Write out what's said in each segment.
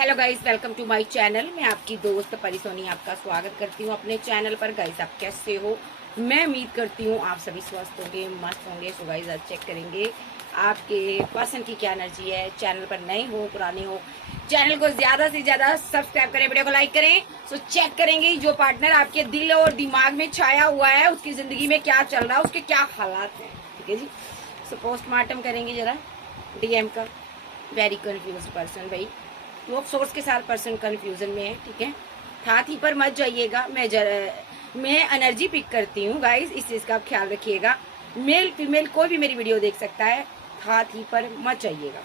Hello guys, welcome to my channel. मैं आपकी दोस्त परी सोनी आपका स्वागत करती हूँ अपने चैनल पर। गाइस, आप कैसे हो? मैं उम्मीद करती हूँ आप सभी स्वस्थ होंगे, मस्त होंगे। सो गाइस, आज चेक करेंगे आपके पर्सन की क्या एनर्जी है। चैनल पर नए हो पुराने हो, चैनल को ज्यादा से ज्यादा सब्सक्राइब करें, वीडियो को लाइक करें। सो चेक करेंगे जो पार्टनर आपके दिल और दिमाग में छाया हुआ है उसकी जिंदगी में क्या चल रहा है, उसके क्या हालात हैं। ठीक है जी। सो पोस्टमार्टम करेंगे जरा डीएम का। वेरी कंफ्यूज पर्सन भाई, वो सोर्स के साथ पर्सन कंफ्यूजन में है। ठीक है, हाथ ही पर मत जाइएगा। मैं एनर्जी पिक करती हूँ गाइस, इस चीज का आप ख्याल रखिएगा। मेल फीमेल कोई भी मेरी वीडियो देख सकता है, हाथ ही पर मत जाइएगा।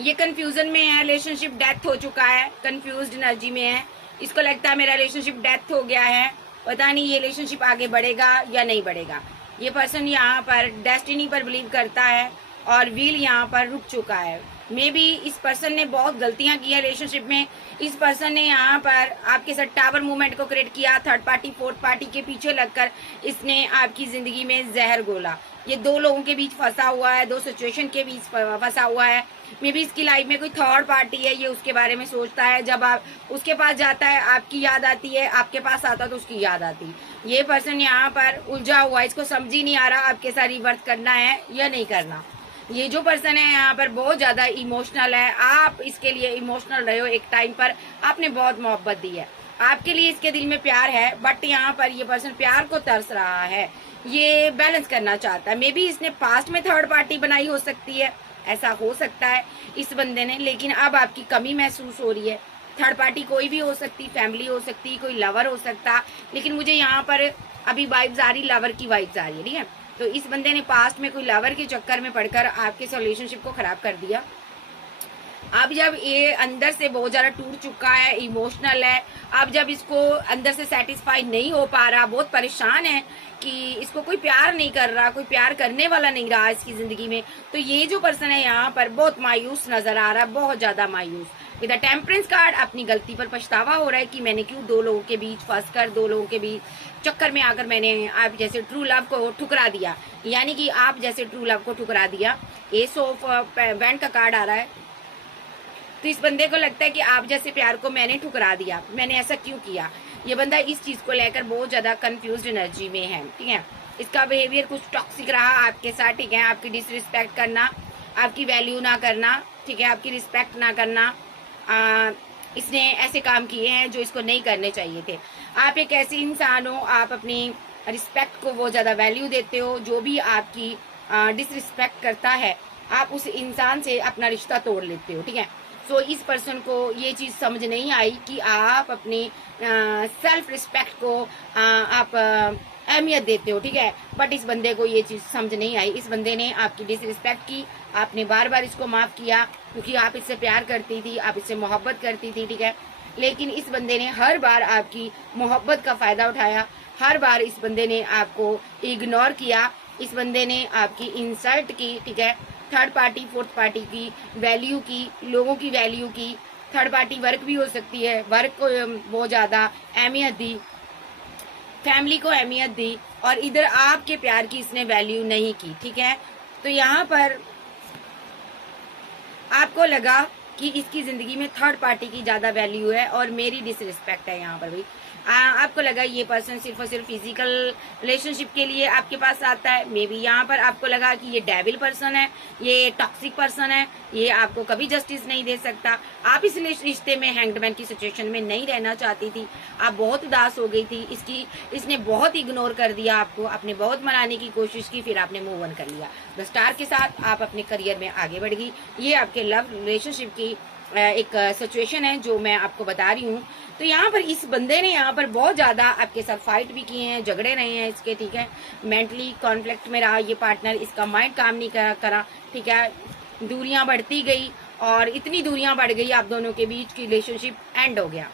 ये कंफ्यूजन में है, रिलेशनशिप डेथ हो चुका है, कंफ्यूज्ड एनर्जी में है। इसको लगता है मेरा रिलेशनशिप डेथ हो गया है, पता नहीं ये रिलेशनशिप आगे बढ़ेगा या नहीं बढ़ेगा। ये पर्सन यहाँ पर डेस्टिनी पर बिलीव करता है और व्हील यहाँ पर रुक चुका है। मे बी इस पर्सन ने बहुत गलतियां की है रिलेशनशिप में। इस पर्सन ने यहाँ पर आपके साथ टावर मूवमेंट को क्रिएट किया, थर्ड पार्टी फोर्थ पार्टी के पीछे लगकर इसने आपकी जिंदगी में जहर घोला। ये दो लोगों के बीच फंसा हुआ है, दो सिचुएशन के बीच फंसा हुआ है। मे बी इसकी लाइफ में कोई थर्ड पार्टी है, ये उसके बारे में सोचता है। जब आप उसके पास जाता है आपकी याद आती है, आपके पास आता तो उसकी याद आती। ये पर्सन यहाँ पर उलझा हुआ है, इसको समझ ही नहीं आ रहा आपके साथ रिवर्स करना है या नहीं करना। ये जो पर्सन है यहाँ पर बहुत ज्यादा इमोशनल है। आप इसके लिए इमोशनल रहे हो एक टाइम पर, आपने बहुत मोहब्बत दी है, आपके लिए इसके दिल में प्यार है। बट यहाँ पर ये पर्सन प्यार को तरस रहा है, ये बैलेंस करना चाहता है। मे बी इसने पास्ट में थर्ड पार्टी बनाई हो सकती है, ऐसा हो सकता है इस बंदे ने। लेकिन अब आपकी कमी महसूस हो रही है। थर्ड पार्टी कोई भी हो सकती, फैमिली हो सकती, कोई लवर हो सकता। लेकिन मुझे यहाँ पर अभी वाइब्स आ रही, लवर की वाइब्स आ रही है। ठीक है, तो इस बंदे ने पास्ट में कोई लवर के चक्कर में पड़कर आपके रिलेशनशिप को खराब कर दिया। अब जब ये अंदर से बहुत ज्यादा टूट चुका है, इमोशनल है, अब जब इसको अंदर से सेटिस्फाई नहीं हो पा रहा, बहुत परेशान है कि इसको कोई प्यार नहीं कर रहा, कोई प्यार करने वाला नहीं रहा इसकी जिंदगी में, तो ये जो पर्सन है यहाँ पर बहुत मायूस नजर आ रहा है, बहुत ज्यादा मायूस। विद द टेम्परेंस कार्ड अपनी गलती पर पछतावा हो रहा है कि मैंने क्यों दो लोगों के बीच फंस कर, दो लोगों के बीच चक्कर में आकर मैंने आप जैसे ट्रू लव को ठुकरा दिया। यानी कि आप जैसे ट्रू लव को ठुकरा दिया। एस ऑफ बैंड का कार्ड आ रहा है, तो इस बंदे को लगता है कि आप जैसे प्यार को मैंने ठुकरा दिया, मैंने ऐसा क्यों किया। ये बंदा इस चीज को लेकर बहुत ज्यादा कंफ्यूज्ड एनर्जी में है। ठीक है, इसका बिहेवियर कुछ टॉक्सिक रहा आपके साथ। ठीक है, आपकी डिसरिस्पेक्ट करना, आपकी वैल्यू ना करना, ठीक है, आपकी रिस्पेक्ट ना करना। इसने ऐसे काम किए हैं जो इसको नहीं करने चाहिए थे। आप एक ऐसे इंसान हो, आप अपनी रिस्पेक्ट को बहुत ज्यादा वैल्यू देते हो। जो भी आपकी डिसरिस्पेक्ट करता है, आप उस इंसान से अपना रिश्ता तोड़ लेते हो। ठीक है, तो इस पर्सन को ये चीज समझ नहीं आई कि आप अपनी सेल्फ रिस्पेक्ट को आप अहमियत देते हो। ठीक है, बट इस बंदे को ये चीज समझ नहीं आई। इस बंदे ने आपकी डिसरिस्पेक्ट की, आपने बार बार इसको माफ किया क्योंकि आप इससे प्यार करती थी, आप इससे मोहब्बत करती थी। ठीक है, लेकिन इस बंदे ने हर बार आपकी मोहब्बत का फायदा उठाया, हर बार इस बंदे ने आपको इग्नोर किया, इस बंदे ने आपकी इंसल्ट की। ठीक है, थर्ड पार्टी फोर्थ पार्टी की वैल्यू की, लोगों की वैल्यू की। थर्ड पार्टी वर्क भी हो सकती है, वर्क को बहुत ज्यादा अहमियत दी, फैमिली को अहमियत दी, और इधर आपके प्यार की इसने वैल्यू नहीं की। ठीक है, तो यहाँ पर आपको लगा कि इसकी जिंदगी में थर्ड पार्टी की ज्यादा वैल्यू है और मेरी डिसरिस्पेक्ट है यहाँ पर भी। आपको लगा ये पर्सन सिर्फ और सिर्फ फिजिकल रिलेशनशिप के लिए आपके पास आता है। मे बी यहाँ पर आपको लगा कि ये डेविल पर्सन है, ये टॉक्सिक पर्सन है, ये आपको कभी जस्टिस नहीं दे सकता। आप इस रिश्ते में हैंगडमैन की सिचुएशन में नहीं रहना चाहती थी, आप बहुत उदास हो गई थी। इसने बहुत इग्नोर कर दिया आपको, आपने बहुत मनाने की कोशिश की, फिर आपने मूव ऑन कर लिया। द स्टार के साथ आप अपने करियर में आगे बढ़ गई। ये आपके लव रिलेशनशिप की एक सिचुएशन है जो मैं आपको बता रही हूँ। तो यहाँ पर इस बंदे ने यहाँ पर बहुत ज्यादा आपके साथ फाइट भी किए हैं, झगड़े रहे हैं इसके। ठीक है, मेंटली कॉन्फ्लिक्ट में रहा ये पार्टनर, इसका माइंड काम नहीं करा। ठीक है, दूरियां बढ़ती गई और इतनी दूरियां बढ़ गई आप दोनों के बीच की रिलेशनशिप एंड हो गया।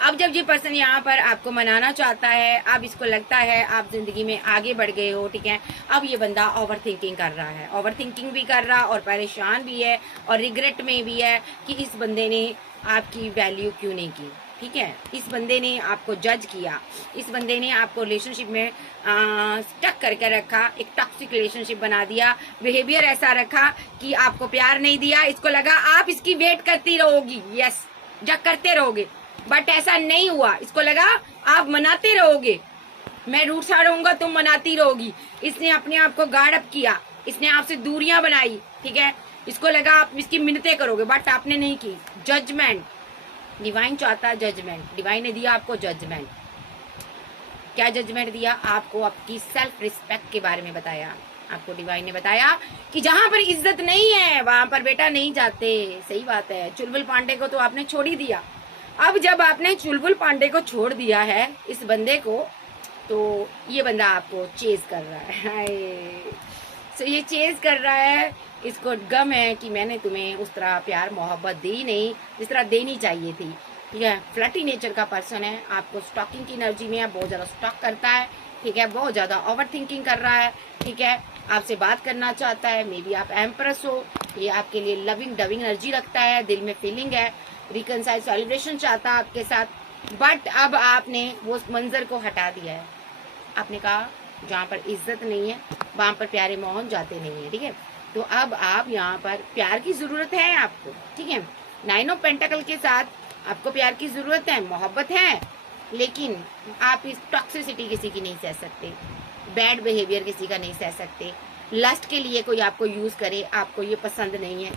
अब जब ये पर्सन यहाँ पर आपको मनाना चाहता है, अब इसको लगता है आप जिंदगी में आगे बढ़ गए हो। ठीक है, अब ये बंदा ओवर थिंकिंग कर रहा है, ओवर थिंकिंग भी कर रहा और परेशान भी है और रिग्रेट में भी है कि इस बंदे ने आपकी वैल्यू क्यों नहीं की। ठीक है। इस बंदे ने आपको जज किया, इस बंदे ने आपको रिलेशनशिप में स्टक करके रखा, एक टॉक्सिक रिलेशनशिप बना दिया, बिहेवियर ऐसा रखा कि आपको प्यार नहीं दिया। इसको लगा आप इसकी वेट करती रहोगी, यस जब करते रहोगे, बट ऐसा नहीं हुआ। इसको लगा आप मनाते रहोगे, मैं रूठ सा रहूंगा तुम मनाती रहोगी। इसने अपने आप को गार्ड अप किया, इसने आपसे दूरियां बनाई, ठीक है। इसको लगा आप इसकी मिन्नतें करोगे, बट आपने नहीं की। जजमेंट, डिवाइन चाहता है जजमेंट, डिवाइन ने दिया आपको जजमेंट। क्या जजमेंट दिया आपको? आपकी सेल्फ रिस्पेक्ट के बारे में बताया आपको। डिवाइन ने बताया कि जहां पर इज्जत नहीं है वहां पर बेटा नहीं जाते। सही बात है। चुलबुल पांडे को तो आपने छोड़ ही दिया। अब जब आपने चुलबुल पांडे को छोड़ दिया है, इस बंदे को, तो ये बंदा आपको चेज कर रहा है। सो ये चेज कर रहा है, इसको गम है कि मैंने तुम्हें उस तरह प्यार मोहब्बत दी नहीं जिस तरह देनी चाहिए थी, ठीक है। फ्लर्टी नेचर का पर्सन है, आपको स्टॉकिंग की एनर्जी में है, बहुत ज्यादा स्टॉक करता है, ठीक है। बहुत ज्यादा ओवर थिंकिंग कर रहा है, ठीक है। आपसे बात करना चाहता है, मे बी आप एम्प्रेस हो, ये आपके लिए लविंग डविंग एनर्जी रखता है, दिल में फीलिंग है, रिकनसाइल सेलिब्रेशन चाहता है आपके साथ। बट अब आपने वो मंजर को हटा दिया है। आपने कहा जहाँ पर इज्जत नहीं है वहां पर प्यारे मोहन जाते नहीं है, ठीक है। तो अब आप यहाँ पर प्यार की जरूरत है आपको, ठीक है। 9 ऑफ पेंटाकल के साथ आपको प्यार की जरूरत है, मोहब्बत है, लेकिन आप इस टॉक्सिसिटी किसी की नहीं सह सकते, बैड बिहेवियर किसी का नहीं सह सकते। लस्ट के लिए कोई आपको यूज करे, आपको ये पसंद नहीं है,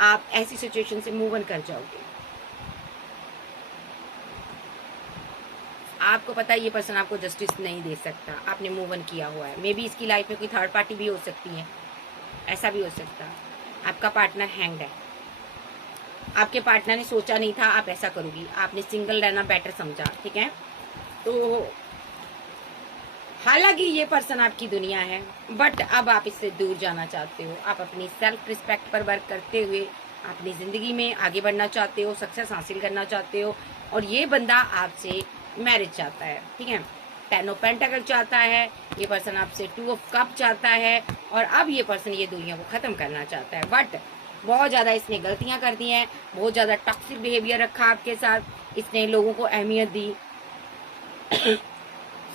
आप ऐसी सिचुएशन से मूव ऑन कर जाओगे। आपको पता है ये पर्सन आपको जस्टिस नहीं दे सकता, आपने मूव ऑन किया हुआ है। मे बी इसकी लाइफ में कोई थर्ड पार्टी भी हो सकती है, ऐसा भी हो सकता है। आपका पार्टनर हैंग्ड है, आपके पार्टनर ने सोचा नहीं था आप ऐसा करोगी, आपने सिंगल रहना बेटर समझा, ठीक है। तो हालांकि ये पर्सन आपकी दुनिया है, बट अब आप इससे दूर जाना चाहते हो। आप अपनी सेल्फ रिस्पेक्ट पर वर्क करते हुए अपनी जिंदगी में आगे बढ़ना चाहते हो, सक्सेस हासिल करना चाहते हो, और ये बंदा आपसे मैरिज चाहता है, ठीक है। 10 ऑफ पेंटाकल चाहता है, ये पर्सन आपसे 2 ऑफ कप चाहता है, और अब ये पर्सन ये दुनिया को खत्म करना चाहता है। बट बहुत ज्यादा इसने गलतियां कर दी हैं, बहुत ज्यादा टॉक्सिक बिहेवियर रखा आपके साथ, इसने लोगों को अहमियत दी।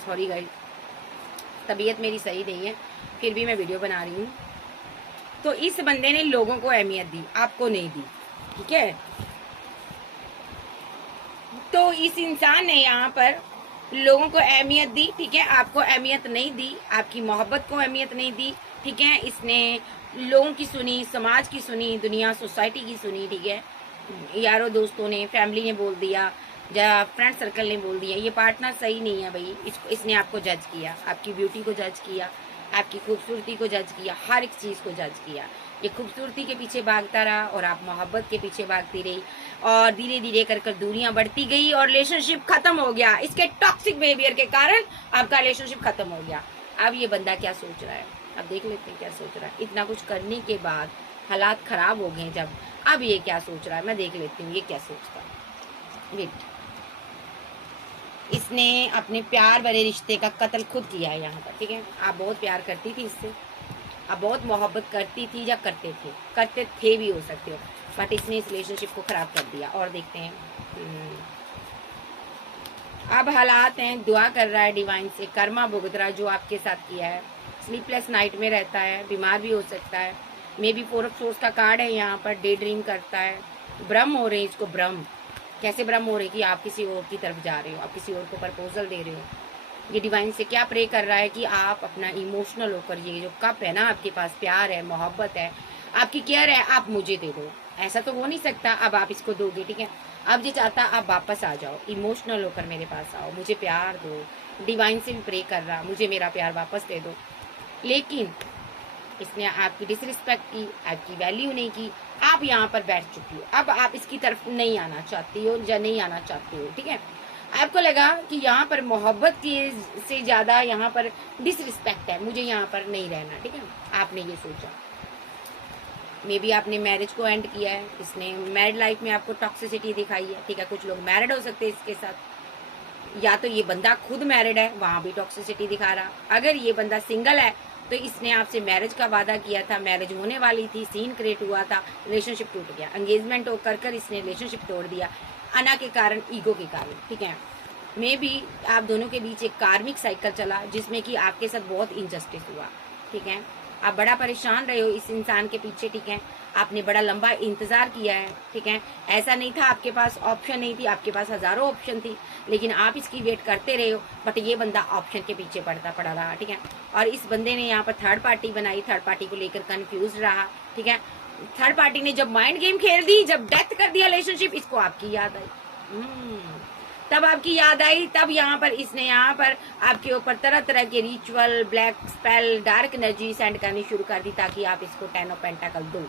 सॉरी गाइस, तबीयत मेरी सही नहीं है, फिर भी मैं वीडियो बना रही हूँ। तो इस बंदे ने लोगों को अहमियत दी, आपको नहीं दी, ठीक है। तो इस इंसान ने यहाँ पर लोगों को अहमियत दी, ठीक है, आपको अहमियत नहीं दी, आपकी मोहब्बत को अहमियत नहीं दी, ठीक है। इसने लोगों की सुनी, समाज की सुनी, दुनिया सोसाइटी की सुनी, ठीक है। यारों दोस्तों ने, फैमिली ने बोल दिया, या फ्रेंड सर्कल ने बोल दिया ये पार्टनर सही नहीं है भाई, इसने आपको जज किया, आपकी ब्यूटी को जज किया, आपकी खूबसूरती को जज किया, हर एक चीज को जज किया। ये खूबसूरती के पीछे भागता रहा और आप मोहब्बत के पीछे भागती रही, और धीरे धीरे कर दूरियां बढ़ती गई और रिलेशनशिप खत्म हो गया। इसके टॉक्सिक बिहेवियर के कारण आपका रिलेशनशिप खत्म हो गया। अब ये बंदा क्या सोच रहा है, अब देख लेते हैं क्या सोच रहा है। इतना कुछ करने के बाद हालात खराब हो गए जब, अब ये क्या सोच रहा है, मैं देख लेती हूँ ये क्या सोचता है। वेट, इसने अपने प्यार भरे रिश्ते का कत्ल खुद किया है यहाँ पर, ठीक है। आप बहुत प्यार करती थी इससे, आप बहुत मोहब्बत करती थी या करते थे भी हो सकते हो, बट इसने इस रिलेशनशिप को खराब कर दिया। और देखते हैं अब हालात हैं, दुआ कर रहा है डिवाइन से, कर्मा भुगत रहा है जो आपके साथ किया है। स्लीपलेस नाइट में रहता है, बीमार भी हो सकता है, मे बी 4 ऑफ सोर्स का कार्ड है यहाँ पर, डे ड्रीम करता है, भ्रम हो रहे हैं इसको। भ्रम कैसे भ्रम हो रहे कि आप किसी और की तरफ जा रहे हो, आप किसी और को प्रपोजल दे रहे हो। ये डिवाइन से क्या प्रे कर रहा है कि आप अपना इमोशनल होकर, ये जो कप है ना आपके पास, प्यार है, मोहब्बत है, आपकी केयर है, आप मुझे दे दो। ऐसा तो हो नहीं सकता, अब आप इसको दोगे, ठीक है। अब ये चाहता आप वापस आ जाओ, इमोशनल होकर मेरे पास आओ, मुझे प्यार दो। डिवाइन से भी प्रे कर रहा, मुझे मेरा प्यार वापस दे दो। लेकिन इसने आपकी डिसरिस्पेक्ट की, आपकी वैल्यू नहीं की, आप यहाँ पर बैठ चुकी हो। अब आप इसकी तरफ नहीं आना चाहती हो या नहीं आना चाहती हो, ठीक है। आपको लगा कि यहाँ पर मोहब्बत की से ज्यादा यहाँ पर डिसरिस्पेक्ट है, मुझे यहाँ पर नहीं रहना, ठीक है। आपने ये सोचा, मे बी आपने मैरिज को एंड किया है, इसने मैरिड लाइफ में आपको टॉक्सिसिटी दिखाई है, ठीक है। कुछ लोग मैरिड हो सकते हैं इसके साथ, या तो ये बंदा खुद मैरिड है, वहां भी टॉक्सिसिटी दिखा रहा। अगर ये बंदा सिंगल है तो इसने आपसे मैरिज का वादा किया था, मैरिज होने वाली थी, सीन क्रिएट हुआ था, रिलेशनशिप टूट गया, एंगेजमेंट हो कर इसने रिलेशनशिप तोड़ दिया, अना के कारण, ईगो के कारण, ठीक है। मे भी आप दोनों के बीच एक कार्मिक साइकिल चला जिसमें कि आपके साथ बहुत इनजस्टिस हुआ, ठीक है। आप बड़ा परेशान रहे हो इस इंसान के पीछे, ठीक है। आपने बड़ा लंबा इंतजार किया है, ठीक है। ऐसा नहीं था आपके पास ऑप्शन नहीं थी, आपके पास हजारों ऑप्शन थी, लेकिन आप इसकी वेट करते रहे हो। बट ये बंदा ऑप्शन के पीछे पड़ा रहा, ठीक है। और इस बंदे ने यहाँ पर थर्ड पार्टी बनाई, थर्ड पार्टी को लेकर कंफ्यूज रहा, ठीक है। थर्ड पार्टी ने जब माइंड गेम खेल दी, जब डेथ कर दिया रिलेशनशिप, इसको आपकी याद आई। तब आपकी याद आई, तब यहाँ पर इसने यहाँ पर आपके ऊपर तरह तरह के ritual, black spell, dark energy send करनी शुरू कर दी, ताकि आप इसको 10 ऑफ पेंटाकल दो,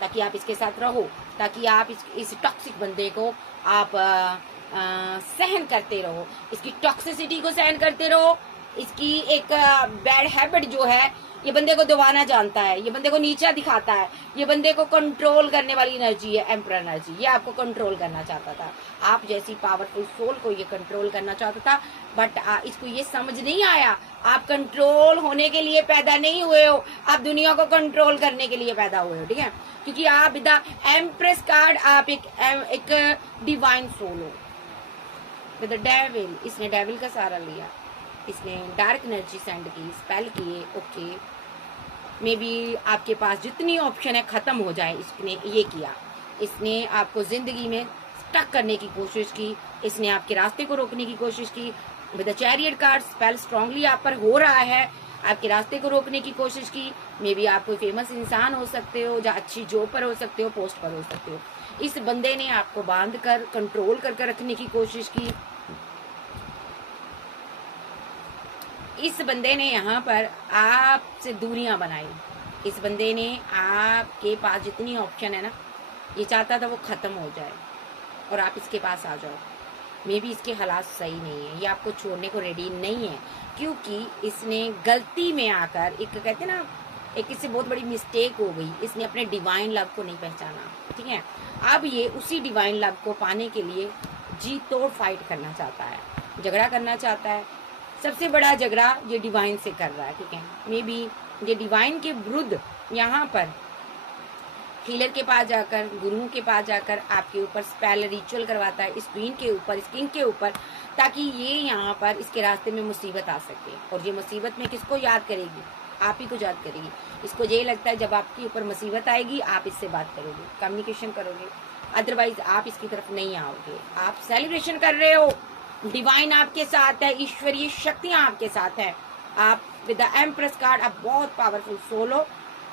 ताकि आप इसके साथ रहो, ताकि आप इस टॉक्सिक बंदे को आप सहन करते रहो, इसकी टॉक्सिसिटी को सहन करते रहो। इसकी एक बैड हैबिट जो है, ये बंदे को दबाना जानता है, ये बंदे को नीचा दिखाता है, ये बंदे को कंट्रोल करने वाली एनर्जी है, एम्पर एनर्जी। ये आपको कंट्रोल करना चाहता था, आप जैसी पावरफुल सोल को ये कंट्रोल करना चाहता था। बट इसको ये समझ नहीं आया, आप कंट्रोल होने के लिए पैदा नहीं हुए हो, आप दुनिया को कंट्रोल करने के लिए पैदा हुए हो, ठीक है। क्योंकि आप द एम्प्रेस कार्ड, आप एक डिवाइन सोल हो विद डेविल। इसने डेविल का सहारा लिया, इसने डार्क एनर्जी सेंड की, स्पेल किए, ओके। मे बी आपके पास जितनी ऑप्शन है खत्म हो जाए, इसने ये किया। इसने आपको जिंदगी में स्टक करने की कोशिश की, इसने आपके रास्ते को रोकने की कोशिश की। With the chariot card, spell strongly आप पर हो रहा है, आपके रास्ते को रोकने की कोशिश की। मे बी आप कोई फेमस इंसान हो सकते हो, या अच्छी जॉब पर हो सकते हो, पोस्ट पर हो सकते हो। इस बंदे ने आपको बांध कर कंट्रोल करके रखने की कोशिश की। इस बंदे ने यहाँ पर आपसे दूरियां बनाई। इस बंदे ने आपके पास जितनी ऑप्शन है ना, ये चाहता था वो खत्म हो जाए और आप इसके पास आ जाओ। मे बी इसके हालात सही नहीं है, ये आपको छोड़ने को रेडी नहीं है, क्योंकि इसने गलती में आकर, एक कहते ना, एक इससे बहुत बड़ी मिस्टेक हो गई, इसने अपने डिवाइन लव को नहीं पहचाना, ठीक है। अब ये उसी डिवाइन लव को पाने के लिए जी तोड़ फाइट करना चाहता है, झगड़ा करना चाहता है। सबसे बड़ा झगड़ा ये डिवाइन से कर रहा है, ठीक है। मे बी ये डिवाइन के विरुद्ध यहाँ पर हीलर के पास जाकर, गुरुओं के पास जाकर आपके ऊपर स्पेल रिचुअल करवाता है, इस क्वीन के ऊपर, इस किंग के ऊपर, ताकि ये यहाँ पर इसके रास्ते में मुसीबत आ सके। और ये मुसीबत में किसको याद करेगी? आप ही को याद करेगी। इसको यही लगता है जब आपके ऊपर मुसीबत आएगी आप इससे बात करोगे, कम्युनिकेशन करोगे, अदरवाइज आप इसकी तरफ नहीं आओगे। आप सेलिब्रेशन कर रहे हो, डिवाइन आपके साथ है, ईश्वरीय शक्तियां आपके साथ है। आप विद द एम्प्रेस कार्ड, आप बहुत पावरफुल सोल हो,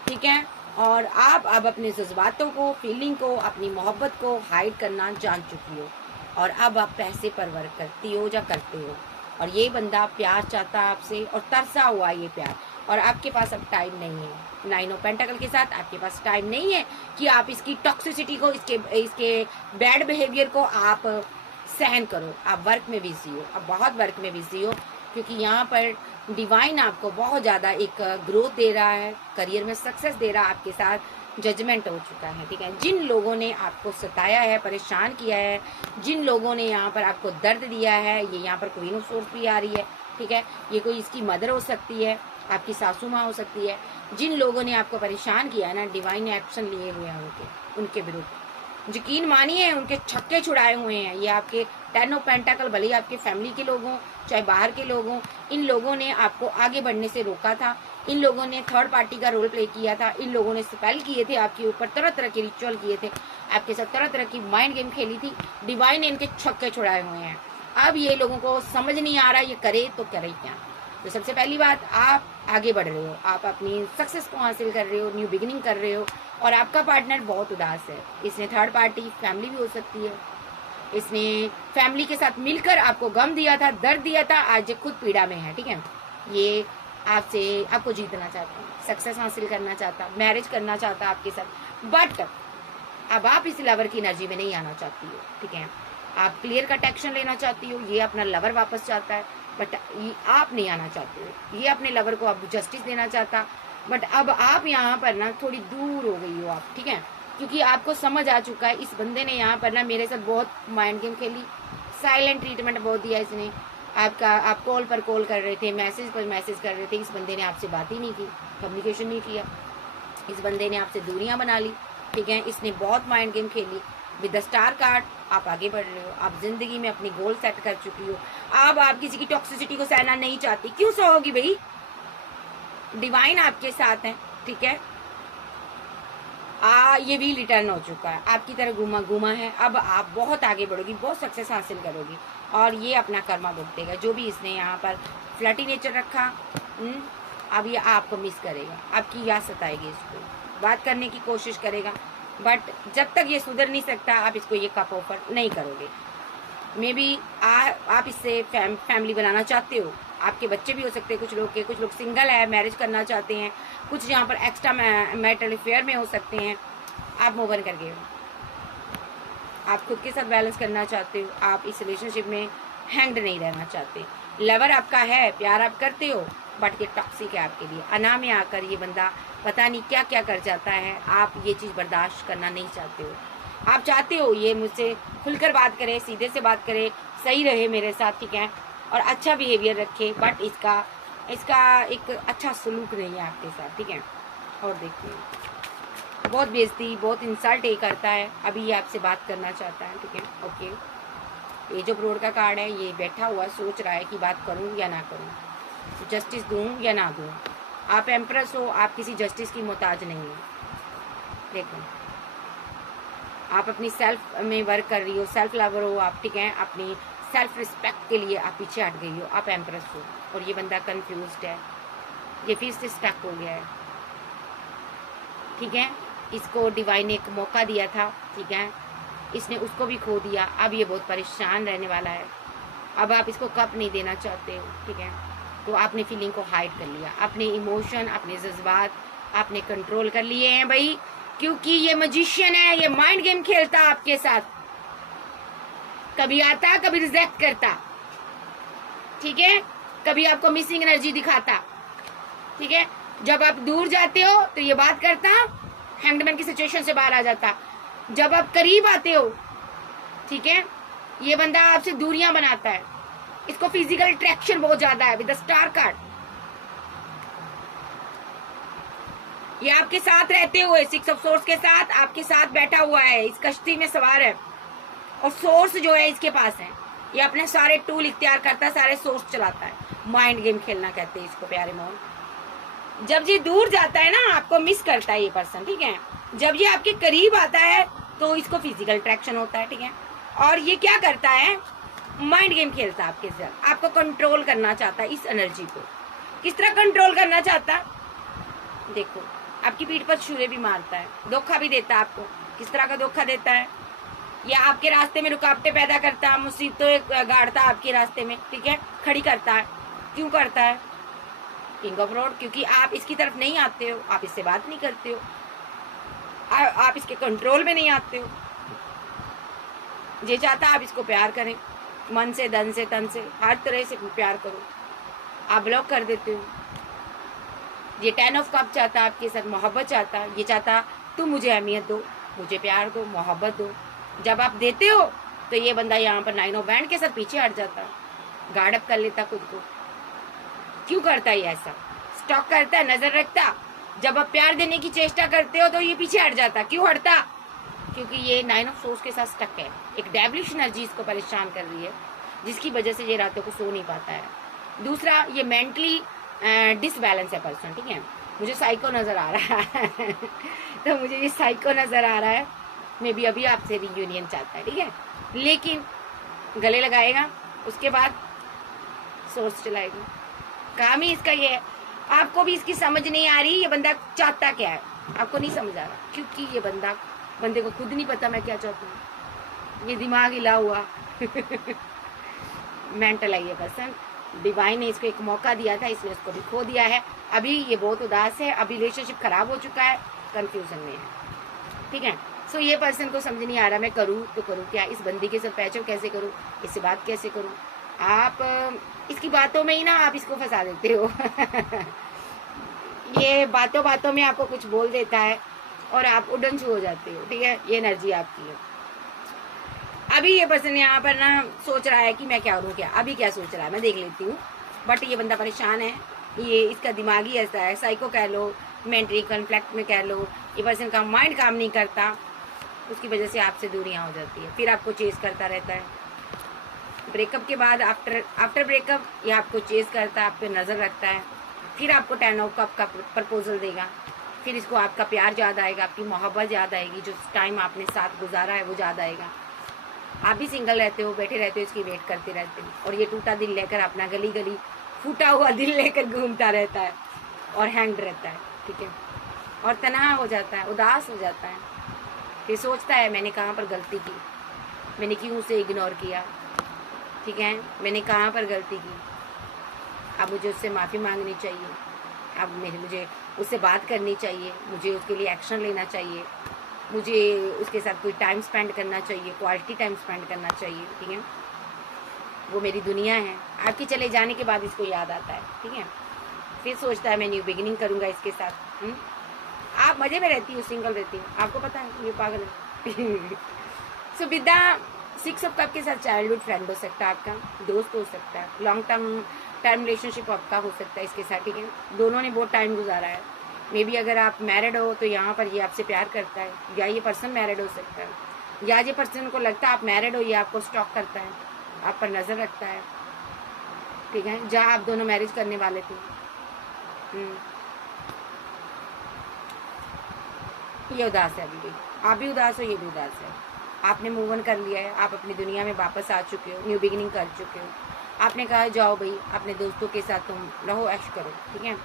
ठीक है। और आप अब अपने जज्बातों को, फीलिंग को, अपनी मोहब्बत को हाइड करना जान चुकी हो, और अब आप पैसे पर वर्क करती हो या करते हो। और ये बंदा प्यार चाहता है आपसे, और तरसा हुआ ये प्यार, और आपके पास अब टाइम नहीं है। 9 ऑफ पेंटाकल के साथ आपके पास टाइम नहीं है कि आप इसकी टॉक्सिसिटी को, इसके बैड बिहेवियर को आप सहन करो। आप वर्क में बिजी हो, आप बहुत वर्क में बिजी हो, क्योंकि यहाँ पर डिवाइन आपको बहुत ज़्यादा एक ग्रोथ दे रहा है, करियर में सक्सेस दे रहा है, आपके साथ जजमेंट हो चुका है, ठीक है। जिन लोगों ने आपको सताया है, परेशान किया है, जिन लोगों ने यहाँ पर आपको दर्द दिया है, ये यहाँ पर क्वीन ऑफ सोर्स भी आ रही है, ठीक है। ये कोई इसकी मदर हो सकती है, आपकी सासू माँ हो सकती है। जिन लोगों ने आपको परेशान किया है ना, डिवाइन ने एक्शन लिए हुए हैं उनके विरुद्ध। यकीन मानिए उनके छक्के छुड़ाए हुए हैं। ये आपके 10 ऑफ पेंटाकल, भले ही आपके फैमिली के लोग हों चाहे बाहर के लोग हों, इन लोगों ने आपको आगे बढ़ने से रोका था। इन लोगों ने थर्ड पार्टी का रोल प्ले किया था। इन लोगों ने स्पेल किए थे आपके ऊपर, तरह तरह के रिचुअल किए थे आपके साथ, तरह तरह की माइंड गेम खेली थी। डिवाइन ने इनके छक्के छुड़ाए हुए हैं। अब ये लोगों को समझ नहीं आ रहा ये करे तो करे क्या। तो सबसे पहली बात, आप आगे बढ़ रहे हो, आप अपनी सक्सेस को हासिल कर रहे हो, न्यू बिगिनिंग कर रहे हो, और आपका पार्टनर बहुत उदास है। इसने थर्ड पार्टी फैमिली भी हो सकती है, इसने फैमिली के साथ मिलकर आपको गम दिया था, दर्द दिया था, आज खुद पीड़ा में है, ठीक है। ये आपको जीतना चाहता है, सक्सेस हासिल करना चाहता, मैरिज करना चाहता आपके साथ, बट अब आप इस लवर की एनर्जी में नहीं आना चाहती हो, ठीक है। आप क्लियर कट एक्शन लेना चाहती हो, ये अपना लवर वापस चाहता है, बट आप नहीं आना चाहते हो। ये अपने लवर को अब जस्टिस देना चाहता, बट अब आप यहाँ पर ना थोड़ी दूर हो गई हो आप, ठीक है। क्योंकि आपको समझ आ चुका है इस बंदे ने यहाँ पर ना मेरे साथ बहुत माइंड गेम खेली, साइलेंट ट्रीटमेंट बहुत दिया इसने, आप कॉल पर कॉल कर रहे थे, मैसेज पर मैसेज कर रहे थे, इस बंदे ने आपसे बात ही नहीं की, कम्युनिकेशन नहीं किया, इस बंदे ने आपसे दूरियां बना ली, ठीक है। इसने बहुत माइंड गेम खेली। विद द स्टार कार्ड आप आगे बढ़ रहे हो, आप जिंदगी में अपनी गोल सेट कर चुकी हो। अब आप किसी की टॉक्सिसिटी को सहना नहीं चाहती, क्यों सहोगी भाई, डिवाइन आपके साथ है, ठीक है। ये भी रिटर्न हो चुका है, आपकी तरह घुमा घुमा है। अब आप बहुत आगे बढ़ोगी, बहुत सक्सेस हासिल करोगी और ये अपना कर्मा भुगतेगा। जो भी इसने यहाँ पर फ्लर्टी नेचर रखा, अब ये आपको मिस करेगा, आपकी याद सताएगी, इसको बात करने की कोशिश करेगा, बट जब तक ये सुधर नहीं सकता आप इसको ये कप ऑफर नहीं करोगे। मे बी आप इससे फैमिली बनाना चाहते हो, आपके बच्चे भी हो सकते हैं, कुछ लोग सिंगल है, मैरिज करना चाहते हैं, कुछ यहाँ पर एक्स्ट्रा मैरिटल अफेयर में हो सकते हैं। आप मूव ऑन कर गए हो, आप खुद के साथ बैलेंस करना चाहते हो, आप इस रिलेशनशिप में हैंग्ड नहीं रहना चाहते। लवर आपका है, प्यार आप करते हो, बट ये टॉक्सिक है आपके लिए। अना में आकर ये बंदा पता नहीं क्या क्या कर जाता है, आप ये चीज़ बर्दाश्त करना नहीं चाहते हो। आप चाहते हो ये मुझसे खुलकर बात करे, सीधे से बात करे, सही रहे मेरे साथ, ठीक है, और अच्छा बिहेवियर रखे, बट इसका एक अच्छा सलूक नहीं है आपके साथ, ठीक है। और देखिए बहुत बेइज्जती, बहुत इंसल्ट ये करता है। अभी ये आपसे बात करना चाहता है, ठीक है, ओके। ये जो ब्रोड का कार्ड है, ये बैठा हुआ सोच रहा है कि बात करूं या ना करूं, जस्टिस दूं या ना दूं। आप एम्प्रेस हो, आप किसी जस्टिस की मोहताज नहीं हो। देखो आप अपनी सेल्फ में वर्क कर रही हो, सेल्फ लवर हो आप, ठीक है, अपनी सेल्फ रिस्पेक्ट के लिए आप पीछे हट गई हो, आप एम्प्रेस हो। और ये बंदा कंफ्यूज्ड है, ये फिर से स्टक हो गया है, ठीक है। इसको डिवाइन ने एक मौका दिया था, ठीक है, इसने उसको भी खो दिया। अब ये बहुत परेशान रहने वाला है। अब आप इसको कप नहीं देना चाहते हो, ठीक है, तो आपने फीलिंग को हाइड कर लिया, अपने इमोशन, अपने जज्बात आपने कंट्रोल कर लिए हैं भाई, क्योंकि ये मजिशियन है, ये माइंड गेम खेलता आपके साथ, कभी आता कभी रिजेक्ट करता, ठीक है, कभी आपको मिसिंग एनर्जी दिखाता, ठीक है। जब आप दूर जाते हो तो ये बात करता, हैंगमैन की सिचुएशन से बाहर आ जाता। जब आप करीब आते हो, ठीक है, ये बंदा आपसे दूरियां बनाता है, इसको फिजिकल अट्रैक्शन बहुत ज्यादा है। विद द स्टार कार्ड ये आपके साथ रहते हुए, 6 ऑफ सोर्स के साथ आपके साथ बैठा हुआ है, इस कश्ती में सवार है, और सोर्स जो है इसके पास है। ये अपने सारे टूल इख्तियार करता है, सारे सोर्स चलाता है। माइंड गेम खेलना कहते हैं इसको प्यारे मोहन। जब ये दूर जाता है ना, आपको मिस करता है ये पर्सन, ठीक है। जब ये आपके करीब आता है तो इसको फिजिकल अट्रैक्शन होता है, ठीक है। और ये क्या करता है, माइंड गेम खेलता है आपके साथ, आपको कंट्रोल करना चाहता है। इस एनर्जी को किस तरह कंट्रोल करना चाहता है, देखो आपकी पीठ पर छुरे भी मारता है, धोखा भी देता है आपको। किस तरह का धोखा देता है, या आपके रास्ते में रुकावटें पैदा करता है, मुसीबतें गाड़ता है आपके रास्ते में, ठीक है, खड़ी करता है। क्यों करता है, किंग ऑफ रोड, क्योंकि आप इसकी तरफ नहीं आते हो, आप इससे बात नहीं करते हो, आप इसके कंट्रोल में नहीं आते हो। ये चाहता आप इसको प्यार करें, मन से, धन से, तन से, हर तरह से प्यार करो, आप ब्लॉक कर देते हो। ये 10 ऑफ कप चाहता आपके साथ मोहब्बत चाहता, ये चाहता तुम मुझे अहमियत दो, मुझे प्यार दो, मोहब्बत दो। जब आप देते हो तो ये बंदा यहाँ पर 9 ऑफ बैंड के साथ पीछे हट जाता, गार्ड अप कर लेता खुद को। क्यों करता है ऐसा, स्टॉक करता है, नजर रखता। जब आप प्यार देने की चेष्टा करते हो तो ये पीछे हट जाता। क्यों हटता, क्योंकि ये 9 ऑफ सोर्स के साथ स्टक है, एक डेविलिश एनर्जी इसको परेशान कर रही है, जिसकी वजह से ये रातों को सो नहीं पाता है। दूसरा, ये मेंटली डिसबैलेंस है पर्सन, ठीक है, मुझे साइको नजर आ रहा है तो मुझे ये साइको नजर आ रहा है। मे बी अभी आपसे रियूनियन चाहता है, ठीक है, लेकिन गले लगाएगा, उसके बाद सोर्स चलाएगा। काम ही इसका ये है। आपको भी इसकी समझ नहीं आ रही, ये बंदा चाहता क्या है, आपको नहीं समझ आ रहा, क्योंकि ये बंदे को खुद नहीं पता मैं क्या चाहता हूँ। ये दिमाग हिला हुआ मेंटल है ये पर्सन। डिवाइन ने इसको एक मौका दिया था, इसने उसको भी खो दिया है। अभी ये बहुत उदास है, अभी रिलेशनशिप खराब हो चुका है, कंफ्यूजन में है, ठीक है। सो ये पर्सन को समझ नहीं आ रहा मैं करूँ तो करूँ क्या, इस बंदी के साथ पैचअप कैसे करूँ, इससे बात कैसे करूँ। आप इसकी बातों में ही ना आप इसको फंसा देते हो ये बातों बातों में आपको कुछ बोल देता है और आप उड़न छू हो जाते हो, ठीक है, ये एनर्जी आपकी है। अभी ये पर्सन यहाँ पर ना सोच रहा है कि मैं क्या करूँ, क्या अभी क्या सोच रहा है मैं देख लेती हूँ। बट ये बंदा परेशान है, ये इसका दिमागी ऐसा है, साइको कह लो, मेंटली कॉन्फ्लिक्ट में कह लो, ये पर्सन का माइंड काम नहीं करता, उसकी वजह से आपसे दूरियां हो जाती है, फिर आपको चेज करता रहता है। ब्रेकअप के बाद आफ्टर ब्रेकअप ये आपको चेज करता है, आप पे नज़र रखता है, फिर आपको 10 ऑफ कप का प्रपोजल देगा, फिर इसको आपका प्यार याद आएगा, आपकी मोहब्बत याद आएगी, जो टाइम आपने साथ गुजारा है वो याद आएगा। आप भी सिंगल रहते हो, बैठे रहते हो, इसकी वेट करते रहते हो, और ये टूटा दिल लेकर अपना गली गली फूटा हुआ दिल लेकर घूमता रहता है और हैंग रहता है, ठीक है, और तनहा हो जाता है, उदास हो जाता है, फिर सोचता है मैंने कहाँ पर गलती की, मैंने क्यों उसे इग्नोर किया, ठीक है, मैंने कहाँ पर गलती की, अब मुझे उससे माफ़ी मांगनी चाहिए, अब मुझे उससे बात करनी चाहिए, मुझे उसके लिए एक्शन लेना चाहिए, मुझे उसके साथ कोई टाइम स्पेंड करना चाहिए, क्वालिटी टाइम स्पेंड करना चाहिए, ठीक है, वो मेरी दुनिया है। आपके चले जाने के बाद इसको याद आता है, ठीक है, फिर सोचता है मैं न्यू बिगिनिंग करूँगा इसके साथ। आप मज़े में रहती हो, सिंगल रहती हो, आपको पता है ये पागल है। सो विद्या 6 ऑफ कप के साथ चाइल्डहुड फ्रेंड हो सकता है, आपका दोस्त हो सकता है, लॉन्ग टर्म रिलेशनशिप आपका हो सकता है इसके साथ, ठीक है, दोनों ने बहुत टाइम गुजारा है। मे बी अगर आप मैरिड हो तो यहाँ पर ये आपसे प्यार करता है, या ये पर्सन मैरिड हो सकता है, या ये पर्सन को लगता है आप मैरिड हो, ये आपको स्टॉक करता है, आप पर नज़र रखता है, ठीक है, जहाँ आप दोनों मैरिज करने वाले थे। ये उदास है, अभी भी आप भी उदास हो, ये भी उदास है, आपने मूव ऑन कर लिया है, आप अपनी दुनिया में वापस आ चुके हो, न्यू बिगिनिंग कर चुके हो, आपने कहा जाओ भाई अपने दोस्तों के साथ तुम रहो, ऐश करो, ठीक है,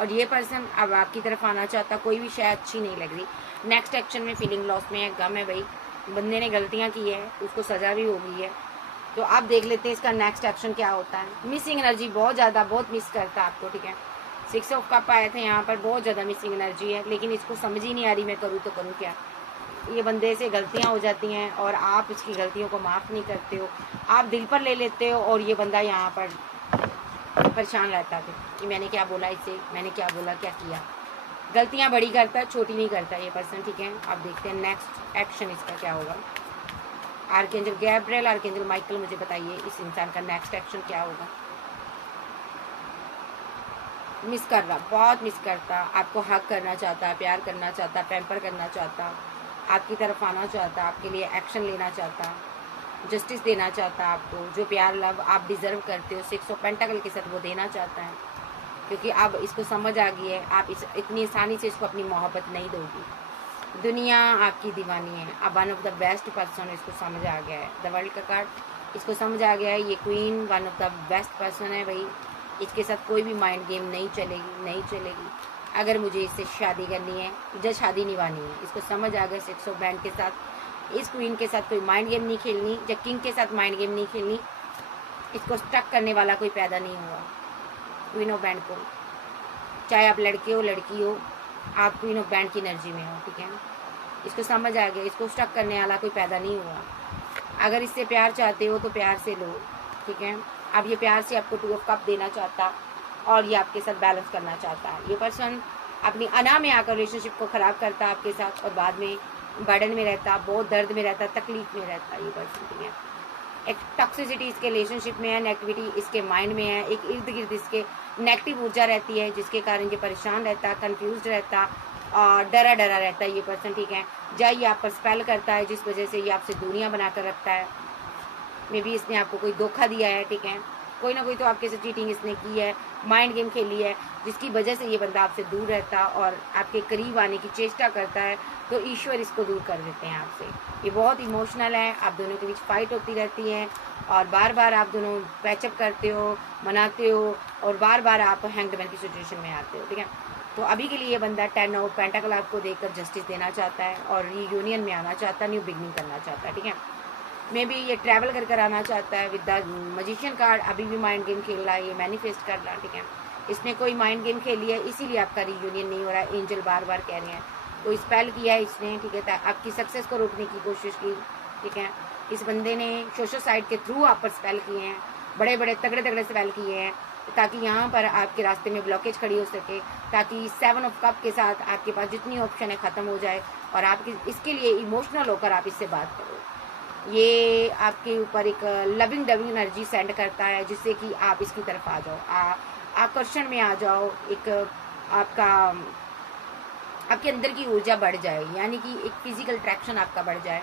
और ये पर्सन अब आपकी तरफ आना चाहता, कोई भी शायद अच्छी नहीं लग रही, नेक्स्ट एक्शन में फीलिंग लॉस में है, गम है, भाई बंदे ने गलतियाँ की है, उसको सज़ा भी हो गई है, तो आप देख लेते हैं इसका नेक्स्ट एक्शन क्या होता है। मिसिंग एनर्जी बहुत ज़्यादा, बहुत मिस करता है आपको, ठीक है, 6 ऑफ कप आए थे यहाँ पर, बहुत ज़्यादा मिसिंग एनर्जी है, लेकिन इसको समझ ही नहीं आ रही मैं करूँ तो करूँ क्या। ये बंदे से गलतियाँ हो जाती हैं और आप इसकी गलतियों को माफ़ नहीं करते हो, आप दिल पर ले लेते हो, और ये बंदा यहाँ पर परेशान रहता है कि मैंने क्या बोला इसे, मैंने क्या बोला, क्या किया, गलतियाँ बड़ी करता है, छोटी नहीं करता ये पर्सन, ठीक है। आप देखते हैं नेक्स्ट एक्शन इसका क्या होगा। आर्कएंजल गैब्रिएल, आर्कएंजल माइकल, मुझे बताइए इस इंसान का नेक्स्ट एक्शन क्या होगा। मिस कर रहा, बहुत मिस करता, आपको हक करना चाहता, प्यार करना चाहता, पैम्पर करना चाहता, आपकी तरफ आना चाहता, आपके लिए एक्शन लेना चाहता, जस्टिस देना चाहता, आपको जो प्यार लव आप डिज़र्व करते हो 6 ऑफ पेंटाकल के साथ वो देना चाहता है, क्योंकि अब इसको समझ आ गई है आप इतनी आसानी से इसको अपनी मोहब्बत नहीं दोगी, दुनिया आपकी दीवानी है। अब one of the best person इसको समझ आ गया है, द वर्ल्ड का कार्ड इसको समझ आ गया है, ये queen one of the best person है भाई, इसके साथ कोई भी माइंड गेम नहीं चलेगी, नहीं चलेगी। अगर मुझे इससे शादी करनी है, मुझे शादी निभानी है, इसको समझ आ गया 6 ऑफ बैंड के साथ इस क्वीन के साथ कोई माइंड गेम नहीं खेलनी, या किंग के साथ माइंड गेम नहीं खेलनी, इसको स्टक करने वाला कोई पैदा नहीं हुआ क्वीन ऑफ बैंड को, चाहे आप लड़के हो लड़की हो, आप क्वीन ऑफ बैंड की एनर्जी में हो, ठीक है, इसको समझ आ गया, इसको स्टक करने वाला कोई पैदा नहीं हुआ। अगर इससे प्यार चाहते हो तो प्यार से लो, ठीक है, अब ये प्यार से आपको 2 ऑफ कप देना चाहता और ये आपके साथ बैलेंस करना चाहता है। ये पर्सन अपनी अना में आकर रिलेशनशिप को ख़राब करता आपके साथ और बाद में बर्डन में रहता, बहुत दर्द में रहता, तकलीफ में रहता ये पर्सन, ठीक है। एक टॉक्सिसिटी इसके रिलेशनशिप में है, नेगेटिविटी इसके माइंड में है, एक इर्द गिर्द इसके नेगेटिव ऊर्जा रहती है जिसके कारण ये परेशान रहता, कंफ्यूज रहता और डरा डरा रहता है ये पर्सन, ठीक है। या ये आप पर स्पेल करता है जिस वजह से ये आपसे दूरियां बना कर रखता है, मे बी इसने आपको कोई धोखा दिया है, ठीक है, कोई ना कोई तो आपके साथ चीटिंग इसने की है, माइंड गेम खेली है, जिसकी वजह से ये बंदा आपसे दूर रहता और आपके करीब आने की चेष्टा करता है, तो ईश्वर इसको दूर कर देते हैं आपसे। ये बहुत इमोशनल है, आप दोनों के बीच फाइट होती रहती है और बार बार आप दोनों पैचअप करते हो, मनाते हो और बार बार आप हैंगमैन की सिचुएशन में आते हो, ठीक है। तो अभी के लिए ये बंदा 10 ऑफ पेंटाकल आपको देकर जस्टिस देना चाहता है और रीयूनियन में आना चाहता है, न्यू बिगनिंग करना चाहता है, ठीक है। मे बी ये ट्रैवल कर कर आना चाहता है विद द मजिशियन कार्ड, अभी भी माइंड गेम खेल रहा है, ये मैनिफेस्ट कर रहा है, ठीक है। इसने कोई माइंड गेम खेली है इसीलिए आपका रीयूनियन नहीं हो रहा है, एंजल बार बार कह रहे हैं, कोई स्पेल किया है इसने, ठीक है, आपकी सक्सेस को रोकने की कोशिश की, ठीक है। इस बंदे ने सोशल साइट के थ्रू आप पर स्पेल किए हैं, बड़े बड़े तगड़े तगड़े स्पेल किए हैं ताकि यहाँ पर आपके रास्ते में ब्लॉकेज खड़ी हो सके, ताकि 7 ऑफ कप के साथ आपके पास जितनी ऑप्शन है ख़त्म हो जाए और आप इसके लिए इमोशनल होकर आप इससे बात करो। ये आपके ऊपर एक लविंग डविंग एनर्जी सेंड करता है, जिससे कि आप इसकी तरफ आ जाओ, आकर्षण में आ जाओ, एक आपका आपके अंदर की ऊर्जा बढ़ जाए, यानी कि एक फिजिकल अट्रैक्शन आपका बढ़ जाए,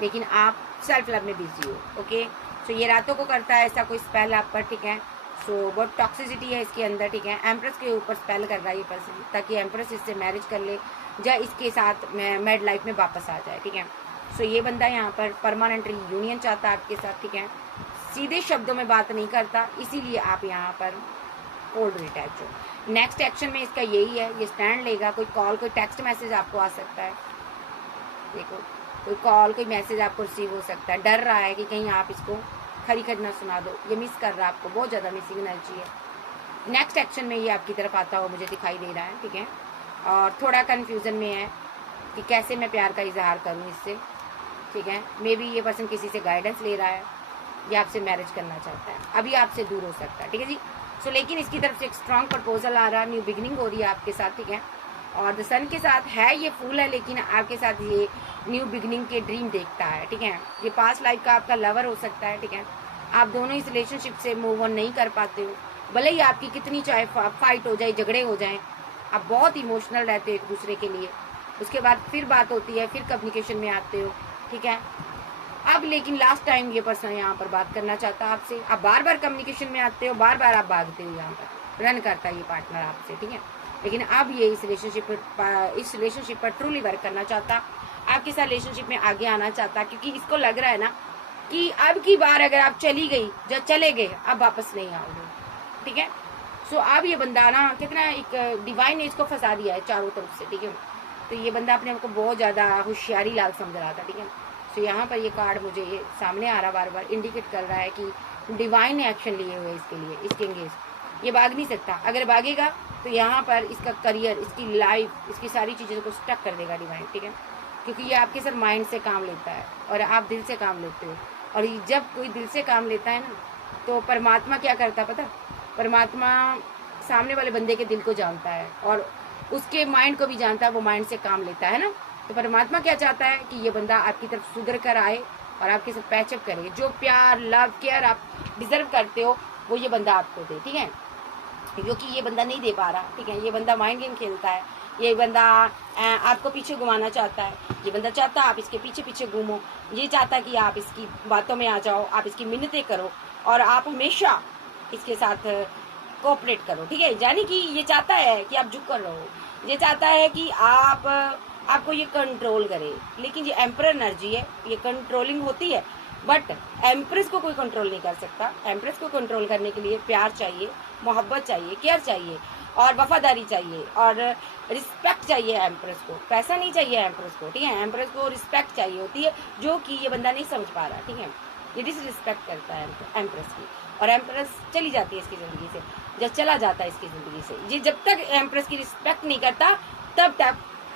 लेकिन आप सेल्फ लव में बिजी हो। ओके, सो ये रातों को करता है ऐसा कोई स्पेल आप पर, ठीक है। सो बहुत टॉक्सिसिटी है इसके अंदर, ठीक है। एम्प्रेस के ऊपर स्पेल कर रहा है ये पर्सन, ताकि एम्प्रेस इससे मैरिज कर ले या इसके साथ मैड लाइफ में वापस आ जाए, ठीक है। सो ये बंदा यहाँ पर परमानेंट यूनियन चाहता है आपके साथ, ठीक है। सीधे शब्दों में बात नहीं करता, इसीलिए आप यहाँ पर कोल्ड डिटैच हो। नेक्स्ट एक्शन में इसका यही है, ये स्टैंड लेगा। कोई कॉल, कोई टेक्स्ट मैसेज आपको आ सकता है, देखो कोई कॉल, कोई मैसेज आपको रिसीव हो सकता है। डर रहा है कि कहीं आप इसको खरी खरी ना सुना दो, ये मिस कर रहा है आपको, बहुत ज़्यादा मिसिंग एनर्जी है। नेक्स्ट एक्शन में ये आपकी तरफ आता हुआ मुझे दिखाई दे रहा है, ठीक है। और थोड़ा कन्फ्यूज़न में है कि कैसे मैं प्यार का इजहार करूँ इससे, ठीक है। मे बी ये पर्सन किसी से गाइडेंस ले रहा है या आपसे मैरिज करना चाहता है, अभी आपसे दूर हो सकता है, ठीक है जी। सो लेकिन इसकी तरफ से एक स्ट्रॉन्ग प्रपोजल आ रहा है, न्यू बिगनिंग हो रही है आपके साथ, ठीक है। और द सन के साथ है ये फूल है, लेकिन आपके साथ ये न्यू बिगनिंग के ड्रीम देखता है, ठीक है। ये पास्ट लाइफ का आपका लवर हो सकता है, ठीक है। आप दोनों इस रिलेशनशिप से मूव ऑन नहीं कर पाते हो, भले ही आपकी कितनी चाहे फाइट हो जाए, झगड़े हो जाएं, आप बहुत इमोशनल रहते हो एक दूसरे के लिए। उसके बाद फिर बात होती है, फिर कम्युनिकेशन में आते हो, ठीक है। अब लेकिन लास्ट टाइम ये पर्सन यहाँ पर बात करना चाहता है आपसे, आप बार बार कम्युनिकेशन में आते हो, बार बार आप भागते हो, यहाँ पर रन करता है ये पार्टनर आपसे, ठीक है। लेकिन अब ये इस रिलेशनशिप पर ट्रूली वर्क करना चाहता, आपके साथ रिलेशनशिप में आगे आना चाहता, क्योंकि इसको लग रहा है ना कि अब की बार अगर आप चली गई, जब चले गए, अब वापस नहीं आओगे, ठीक है। सो अब ये बंदा ना कितना एक डिवाइन ने इसको फंसा दिया है चारों तरफ से, ठीक है। तो ये बंदा अपने आप को बहुत ज़्यादा होशियारी लाल समझ रहा था, ठीक है। तो यहाँ पर ये कार्ड मुझे ये सामने आ रहा, बार बार इंडिकेट कर रहा है कि डिवाइन ने एक्शन लिए हुए इसके लिए, इसके एंगेज ये भाग नहीं सकता। अगर भागेगा तो यहाँ पर इसका करियर, इसकी लाइफ, इसकी सारी चीज़ों को स्टक कर देगा डिवाइन, ठीक है। क्योंकि ये आपके सर माइंड से काम लेता है और आप दिल से काम लेते हो। और जब कोई दिल से काम लेता है ना, तो परमात्मा क्या करता है पता? परमात्मा सामने वाले बंदे के दिल को जानता है और उसके माइंड को भी जानता है, वो माइंड से काम लेता है ना। तो परमात्मा क्या चाहता है कि ये बंदा आपकी तरफ सुधर कर आए और आपके साथ पैचअप करे। जो प्यार, लव, केयर आप डिजर्व करते हो, वो ये बंदा आपको दे, ठीक है। क्योंकि ये बंदा नहीं दे पा रहा, ठीक है। ये बंदा माइंड गेम खेलता है, ये बंदा आपको पीछे घुमाना चाहता है, ये बंदा चाहता है आप इसके पीछे पीछे घूमो, ये चाहता है कि आप इसकी बातों में आ जाओ, आप इसकी मिन्नतें करो और आप हमेशा इसके साथ कोऑपरेट करो, ठीक है। यानी कि ये चाहता है कि आप झुक कर रहो, ये चाहता है कि आपको ये कंट्रोल करे। लेकिन ये एम्परर एनर्जी है, ये कंट्रोलिंग होती है, बट एम्प्रेस को कोई कंट्रोल नहीं कर सकता। एम्प्रेस को कंट्रोल करने के लिए प्यार चाहिए, मोहब्बत चाहिए, केयर चाहिए और वफादारी चाहिए और रिस्पेक्ट चाहिए एम्प्रेस को। पैसा नहीं चाहिए एम्प्रेस को, ठीक है। एम्प्रेस को रिस्पेक्ट चाहिए होती है, जो कि ये बंदा नहीं समझ पा रहा, ठीक है। ये डिसरिस्पेक्ट करता है एम्प्रेस की, और एम्प्रेस चली जाती है इसकी ज़िंदगी से। जब चला जाता है इसकी ज़िंदगी से, ये जब तक एम्प्रेस की रिस्पेक्ट नहीं करता,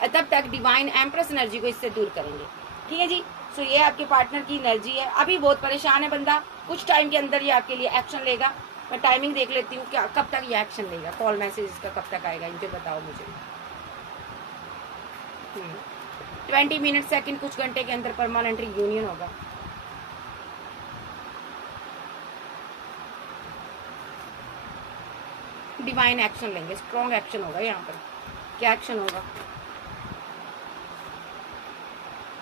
तब तक डिवाइन एम्प्रेस एनर्जी को इससे दूर करेंगे, ठीक है जी। सो ये आपके पार्टनर की एनर्जी है। अभी बहुत परेशान है बंदा, कुछ टाइम के अंदर ये आपके लिए एक्शन लेगा। मैं टाइमिंग देख लेती हूँ क्या कब तक ये एक्शन लेगा, कॉल मैसेज इसका कब तक आएगा, इनके बताओ मुझे। 20 मिनट सेकंड, कुछ घंटे के अंदर परमानेंट यूनियन होगा। डिवाइन एक्शन लेंगे, स्ट्रॉन्ग एक्शन होगा यहाँ पर। क्या एक्शन होगा?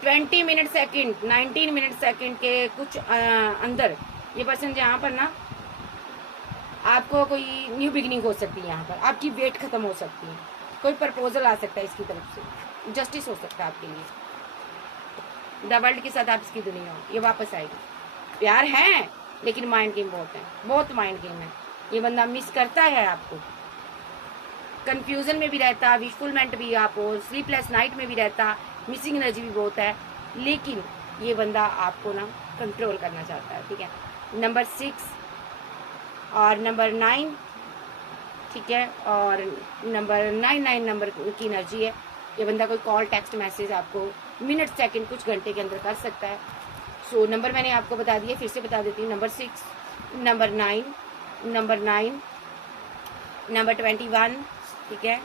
20 मिनट सेकंड, 19 मिनट सेकंड के कुछ अंदर ये पर्सन यहाँ पर ना आपको कोई न्यू बिगिनिंग हो सकती है, यहाँ पर आपकी वेट खत्म हो सकती है, कोई प्रपोजल आ सकता है इसकी तरफ से, जस्टिस हो सकता है आपके लिए। द वर्ल्ड के साथ आप इसकी दुनिया हो, ये वापस आएगी। प्यार है लेकिन माइंड गेम बहुत है, बहुत माइंड गेम है। ये बंदा मिस करता है आपको, कंफ्यूजन में भी रहता, विशफुलमेंट भी आप हो, स्लीपलेस नाइट में भी रहता, मिसिंग एनर्जी भी बहुत है। लेकिन ये बंदा आपको ना कंट्रोल करना चाहता है, ठीक है। नंबर 6 और नंबर 9, ठीक है, और नंबर 99 नंबर की एनर्जी है। ये बंदा कोई कॉल, टेक्स्ट मैसेज आपको मिनट सेकंड, कुछ घंटे के अंदर कर सकता है। सो नंबर मैंने आपको बता दिया, फिर से बता देती हूँ। नंबर 6, नंबर 9, नंबर 21, ठीक है।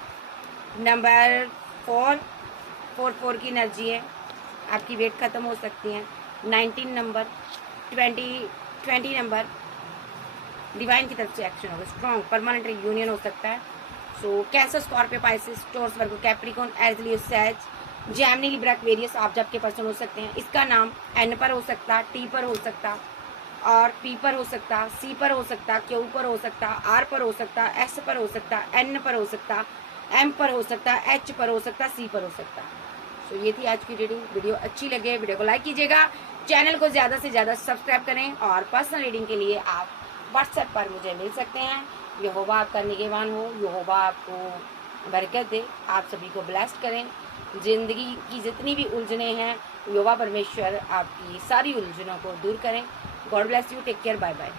नंबर 4 की एनर्जी है, आपकी वेट ख़त्म हो सकती है। 19 नंबर, 20 नंबर डिवाइन की तरफ से एक्शन होगा। स्ट्रॉन्ग परमानेंट यूनियन हो सकता है। So Cancer, Scorpio, Pisces, Taurus, Virgo, Capricorn, Aries, Sage, Gemini, Libra, Aquarius आप जब के पर्सन हो सकते हैं। इसका नाम एन पर हो सकता, टी पर हो सकता, और पी पर हो सकता, सी पर हो सकता, क्यू पर हो सकता, आर पर हो सकता, एस पर हो सकता, एन पर हो सकता, एम पर हो सकता, एच पर हो सकता, सी पर हो सकता। सो ये थी आज की रीडिंग। वीडियो अच्छी लगे वीडियो को लाइक कीजिएगा, चैनल को ज़्यादा से ज़्यादा सब्सक्राइब करें, और पर्सनल रीडिंग के लिए आप व्हाट्सएप पर मुझे मिल सकते हैं। यहोवा आपका निगहबान हो, यहोवा आपको बरकत दे, आप सभी को ब्लेस्ड करें। ज़िंदगी की जितनी भी उलझने हैं, यहोवा परमेश्वर आपकी सारी उलझनों को दूर करें। God bless you, take care, bye bye.